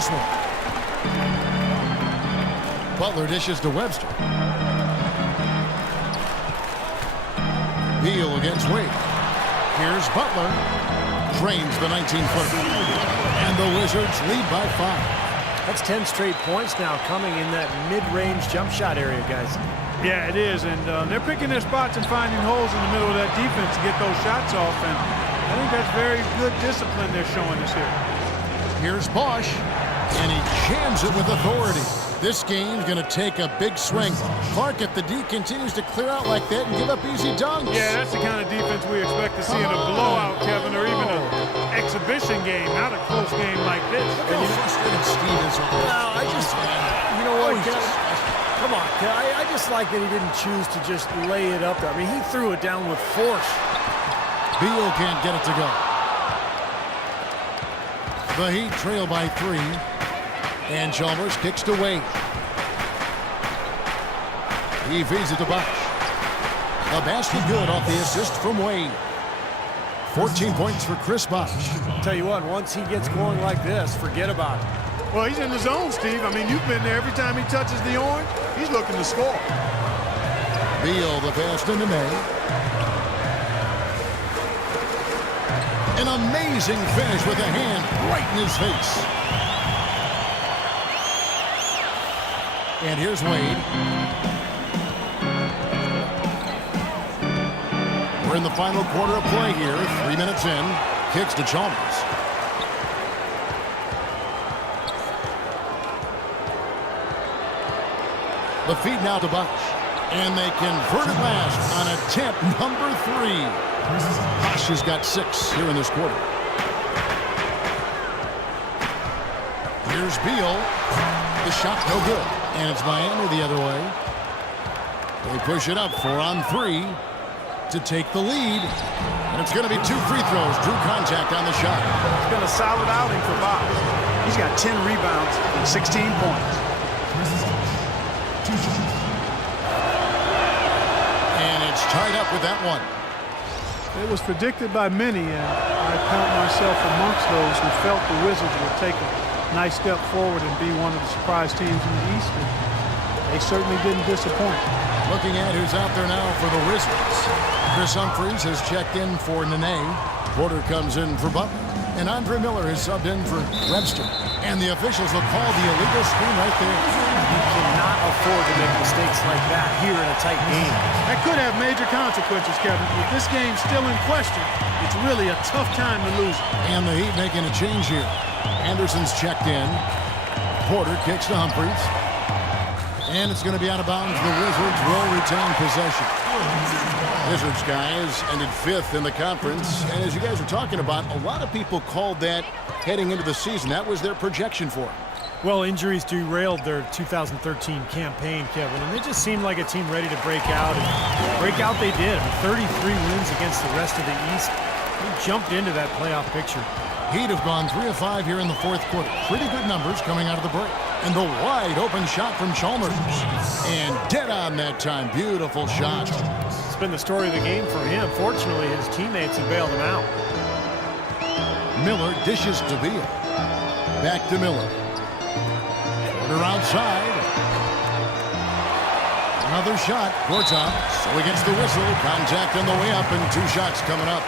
this one. Butler dishes to Webster. Beal against Wade. Here's Butler. Drains the 19-footer. And the Wizards lead by 5. That's 10 straight points now coming in that mid-range jump shot area, guys. Yeah, it is, and they're picking their spots and finding holes in the middle of that defense to get those shots off, and I think that's very good discipline they're showing us here. Here's Bosch, and he jams it with authority. This game's going to take a big swing. Clark, if the D continues to clear out like that and give up easy dunks. Yeah, that's the kind of defense we expect to see in a blowout, Kevin, or even an exhibition game, not a close game like this. Look how frustrated Steve is. Well, you know what, come on, I just like that he didn't choose to just lay it up there. I mean, he threw it down with force. Beal can't get it to go. The Heat trail by 3. And Chalmers kicks to Wade. He feeds it to Bosch. The basket good off the assist from Wade. 14 points for Chris Bosch. Tell you what, once he gets going like this, forget about it. Well, he's in the zone, Steve. I mean, you've been there. Every time he touches the orange, he's looking to score. Beal the pass to Nene. An amazing finish with a hand right in his face. And here's Wade. We're in the final quarter of play here. 3 minutes in. Kicks to Chalmers. The feed now to Bosch. And they convert at last on attempt number 3. Bosch has got 6 here in this quarter. Here's Beal. The shot no good. And it's Miami the other way. They push it up 4 on 3 to take the lead. And it's going to be 2 free throws. Drew contact on the shot. It's been a solid outing for Bosch. He's got 10 rebounds and 16 points. And it's tied up with that one. It was predicted by many, and I count myself amongst those who felt the Wizards would take a nice step forward and be one of the surprise teams in the East. And they certainly didn't disappoint. Looking at who's out there now for the Wizards. Chris Humphries has checked in for Nene. Porter comes in for Butler. And Andre Miller has subbed in for Webster. And the officials will call the illegal screen right there. You cannot afford to make mistakes like that here in a tight game. That could have major consequences, Kevin. With this game still in question, it's really a tough time to lose it. And the Heat making a change here. Anderson's checked in. Porter kicks to Humphries. And it's going to be out of bounds. The Wizards will retain possession. Wizards, guys, ended 5th in the conference. And as you guys are talking about, a lot of people called that heading into the season. That was their projection for them. Well, injuries derailed their 2013 campaign, Kevin, and they just seemed like a team ready to break out. And break out they did. 33 wins against the rest of the East. They jumped into that playoff picture. Heat have gone 3 of 5 here in the 4th quarter. Pretty good numbers coming out of the break. And the wide open shot from Chalmers. And dead on that time. Beautiful shot. It's been the story of the game for him. Fortunately, his teammates have bailed him out. Miller dishes to Beal. Back to Miller. Porter outside. Another shot. Gortat. So he gets the whistle. Contact on the way up and 2 shots coming up.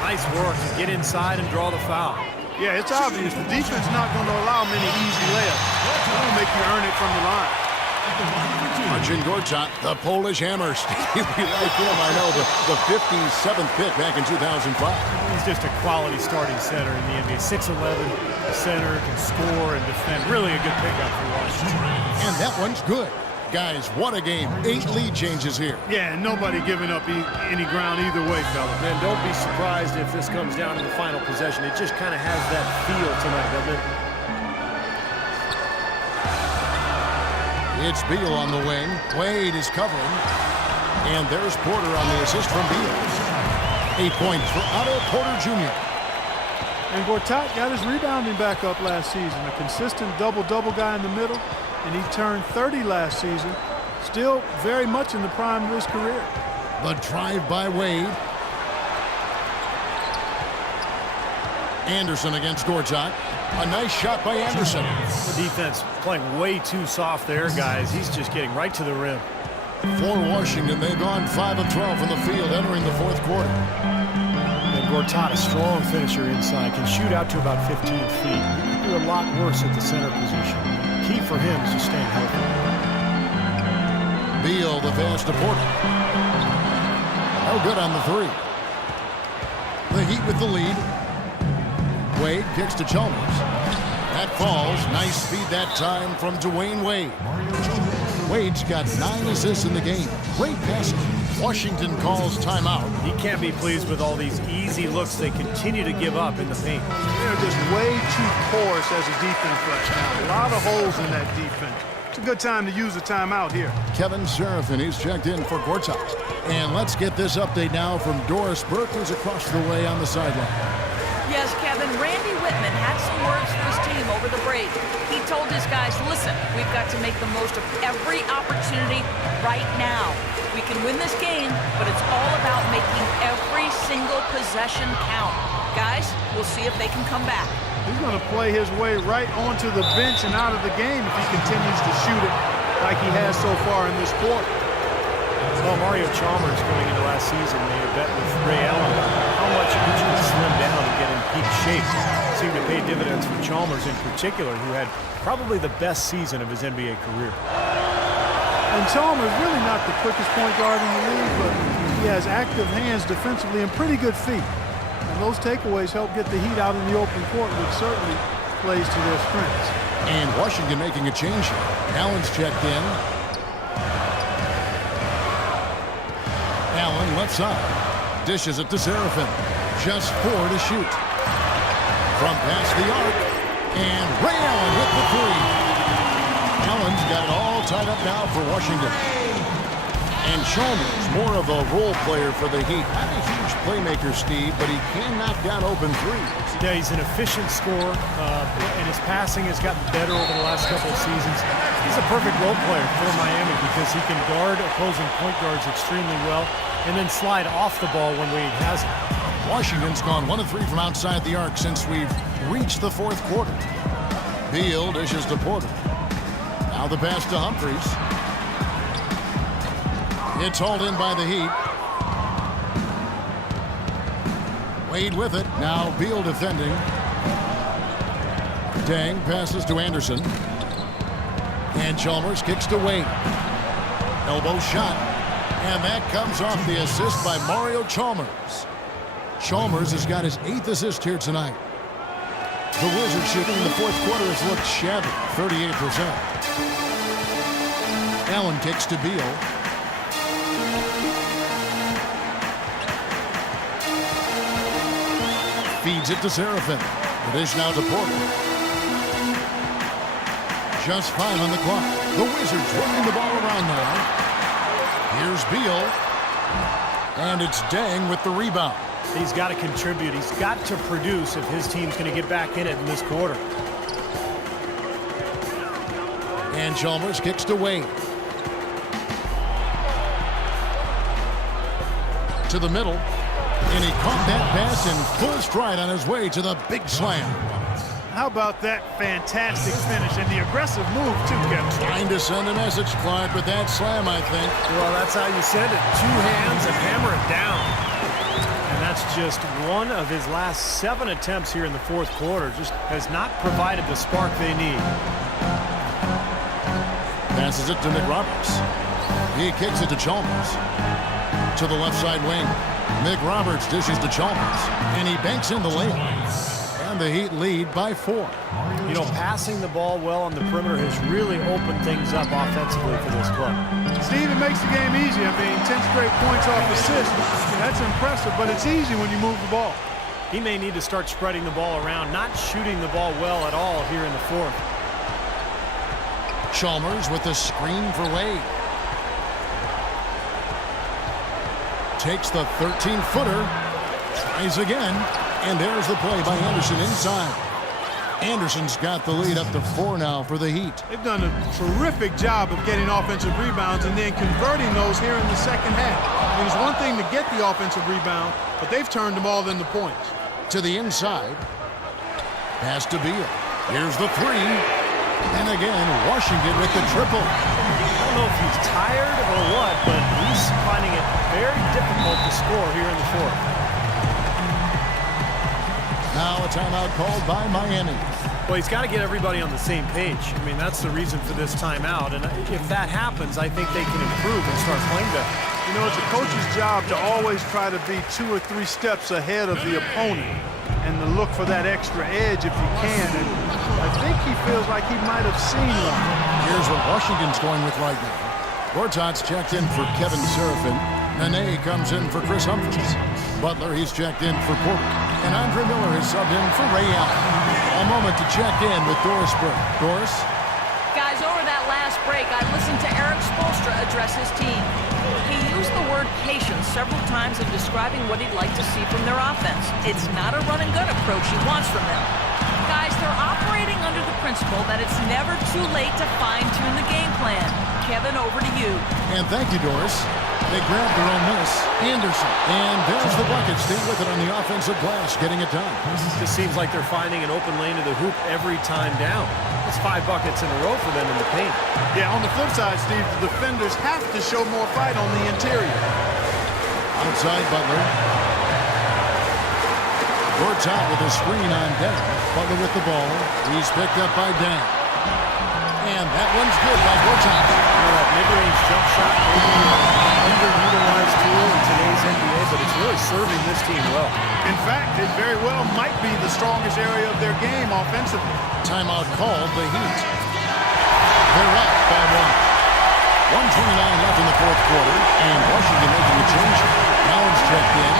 Nice work to get inside and draw the foul. Yeah, it's obvious. The defense is not going to allow many easy layups. They're going to make you earn it from the line. Marcin Gortat, the Polish hammer. Steve, you like him, I know. The 57th pick back in 2005. He's just a quality starting center in the NBA. 6'11", center, can score and defend. Really a good pickup for Washington. And that one's good. Guys, what a game. 8 lead changes here. Yeah, and nobody giving up any ground either way, fella. And don't be surprised if this comes down to the final possession. It just kind of has that feel tonight, doesn't it? It's Beal on the wing. Wade is covering. And there's Porter on the assist from Beal. 8 points for Otto Porter Jr. And Gortat got his rebounding back up last season. A consistent double-double guy in the middle. And he turned 30 last season. Still very much in the prime of his career. The drive by Wade. Anderson against Gortat. A nice shot by Anderson. The defense playing way too soft there, guys. He's just getting right to the rim. For Washington, they've gone 5 of 12 from the field entering the fourth quarter. And Gortat, a strong finisher inside, can shoot out to about 15 feet. He can do a lot worse at the center position. Key for him is just staying healthy. Beal, the pass to Porter. No good on the three. The Heat with the lead. Wade kicks to Chalmers. That falls. Nice speed that time from Dwayne Wade. Wade's got 9 assists in the game. Great passing. Washington calls timeout. He can't be pleased with all these easy looks they continue to give up in the paint. They're just way too porous as a defense right now. A lot of holes in that defense. It's a good time to use a timeout here. Kevin Seraphin, he's checked in for Gortat. And let's get this update now from Doris Burke, who's across the way on the sideline. Yes, Kevin, Randy Whitman had some words for his team over the break. He told his guys, listen, we've got to make the most of every opportunity right now. We can win this game, but it's all about making every single possession count. Guys, we'll see if they can come back. He's going to play his way right onto the bench and out of the game if he continues to shoot it like he has so far in this quarter. Well, Mario Chalmers going into last season made a bet with Ray Allen how much he could slim down and get in peak shape. Seemed to pay dividends for Chalmers in particular, who had probably the best season of his NBA career. And Chalmers really not the quickest point guard in the league, but he has active hands defensively and pretty good feet. And those takeaways help get the Heat out in the open court, which certainly plays to their strengths. And Washington making a change here. Allen's checked in. Allen left side. Dishes it to Seraphin. Just 4 to shoot. From past the arc. And Ray Allen with the three. Allen's got it all tied up now for Washington. And Chalmers, more of a role player for the Heat. Not a huge playmaker, Steve, but he can knock down open threes. Yeah, he's an efficient scorer, and his passing has gotten better over the last couple of seasons. He's a perfect role player for Miami because he can guard opposing point guards extremely well and then slide off the ball when Wade has it. Washington's gone 1 of 3 from outside the arc since we've reached the fourth quarter. Beal dishes to Porter. Now the pass to Humphries. It's hauled in by the Heat. Wade with it. Now Beal defending. Dang passes to Anderson. And Chalmers kicks to Wade. Elbow shot. And that comes off the assist by Mario Chalmers. Chalmers has got his 8th assist here tonight. The Wizards shooting in the fourth quarter has looked shabby, 38%. Allen kicks to Beal. Feeds it to Seraphin. The dish now to Porter. Just 5 on the clock. The Wizards running the ball around now. Here's Beal. And it's Deng with the rebound. He's got to contribute. He's got to produce if his team's going to get back in it in this quarter. And Chalmers kicks to Wade. To the middle. And he caught that pass in full stride on his way to the big slam. How about that fantastic finish and the aggressive move, too, Kevin? Trying to send a message, Clark, with that slam, I think. Well, that's how you send it. 2 hands and hammer it down. And that's just one of his last 7 attempts here in the fourth quarter. Just has not provided the spark they need. Passes it to Nick Roberts. He kicks it to Chalmers. To the left side wing. Nick Roberts dishes to Chalmers. And he banks in the layup. And the Heat lead by 4. You know, passing the ball well on the perimeter has really opened things up offensively for this club. Steve, it makes the game easy. I mean, 10 straight points off assists. That's impressive, but it's easy when you move the ball. He may need to start spreading the ball around, not shooting the ball well at all here in the fourth. Chalmers with the screen for Wade. Takes the 13-footer. Tries again. And there's the play by Anderson inside. Anderson's got the lead up to 4 now for the Heat. They've done a terrific job of getting offensive rebounds and then converting those here in the second half. I mean, it's one thing to get the offensive rebound, but they've turned them all into points. To the inside. Pass to Beal. Here's the three. And again, Washington with the triple. I don't know if he's tired or what, but he's finding it very difficult to score here in the fourth. Now a timeout called by Miami. Well, he's got to get everybody on the same page. I mean, that's the reason for this timeout. And if that happens, I think they can improve and start playing better. You know, it's a coach's job to always try to be 2 or 3 steps ahead of the opponent and to look for that extra edge if you can. And I think he feels like he might have seen one. Here's what Washington's going with right now. Gortat's checked in for Kevin Serafin. Nene comes in for Chris Humphries. Butler, he's checked in for Porter. And Andre Miller is subbed in for Ray Allen. A moment to check in with Doris Burke. Doris? Guys, over that last break, I listened to Eric Spoelstra address his team. He used the word patience several times in describing what he'd like to see from their offense. It's not a run-and-gun approach he wants from them. Guys, they're operating under the principle that it's never too late to fine-tune the game plan. Kevin, over to you. And thank you, Doris. They grabbed their own miss. Anderson. And there's the bucket. Stay with it on the offensive glass, getting it done. It just seems like they're finding an open lane to the hoop every time down. It's 5 buckets in a row for them in the paint. Yeah, on the flip side, Steve, the defenders have to show more fight on the interior. Outside Butler. Gortat with a screen on Dan. Butler with the ball. He's picked up by Dan. And that one's good by Gortat. Mid-range jump shot may be an underutilized tool in today's NBA, but it's really serving this team well. In fact, it very well might be the strongest area of their game offensively. Timeout called the Heat. They're up by 1. 1:29 left in the fourth quarter, and Washington making a change. Allen's checked in.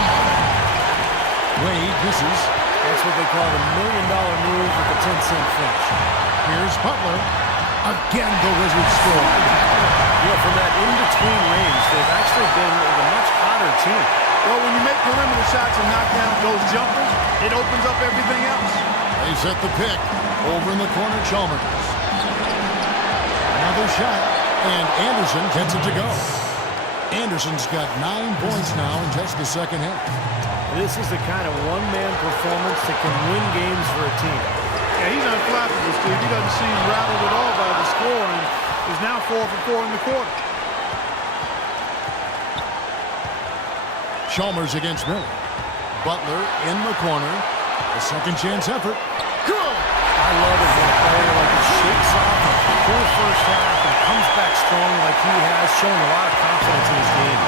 Wade misses. That's what they call the $1 million move with the 10-cent finish. Here's Butler. Again, the Wizards score. You know, from that in-between range, they've actually been a much hotter team. Well, when you make perimeter shots and knock down those jumpers, it opens up everything else. They set the pick. Over in the corner, Chalmers. Another shot, and Anderson gets it to go. Anderson's got 9 points now in just the second half. This is the kind of one-man performance that can win games for a team. Yeah, he's unflappable, Steve. He doesn't seem rattled at all by the score, and is now 4 for 4 in the quarter. Chalmers against Miller. Butler in the corner. A second chance effort. Good! I love it when a player like he shakes off a full first half and comes back strong like he has, showing a lot of confidence in his game.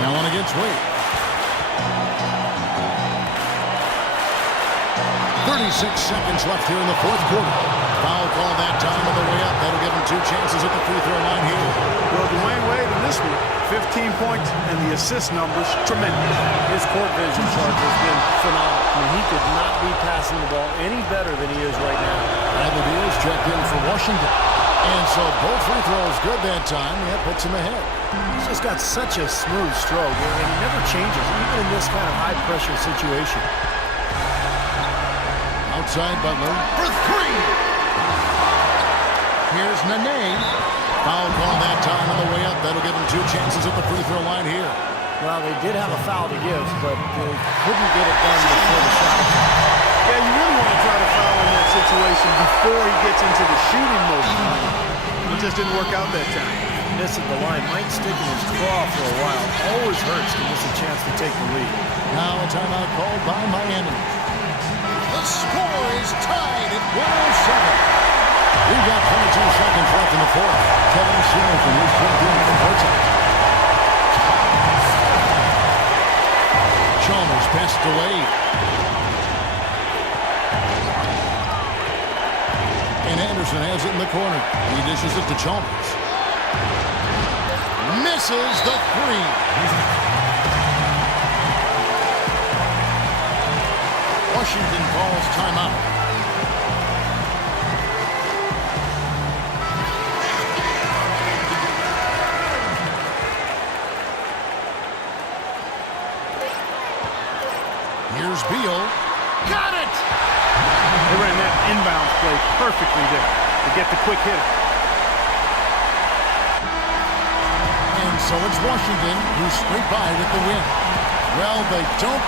Allen against Wade. 36 seconds left here in the fourth quarter. Foul call that time on the way up. That'll give him 2 chances at the free throw line here. Well, Dwayne Wade in this one, 15 points and the assist numbers, tremendous. His court vision charge has been phenomenal. I mean, he could not be passing the ball any better than he is right now. Bradley Beal's checked in for Washington. And so both free throws good that time. That puts him ahead. He's just got such a smooth stroke, and he never changes, even in this kind of high-pressure situation. Outside Butler for 3. Here's Nene. Foul call that time on the way up. That'll give him 2 chances at the free throw line here. Well, they did have a foul to give, but they couldn't get it done before the shot. Yeah, you really want to try to foul in that situation before he gets into the shooting motion. It just didn't work out that time. Missing the line might stick in his craw for a while. Always hurts to miss a chance to take the lead. Now a timeout called by Miami. The score is tied at 107. We've got 22 seconds left in the fourth. Kevin Serafin is checked in for Gortat. Chalmers passed away. And Anderson has it in the corner. He dishes it to Chalmers. Misses the 3. Washington calls timeout. Here's Beal. Got it! They ran that inbounds play perfectly there to get the quick hit. And so it's Washington who scrape by with the win. Well, they don't get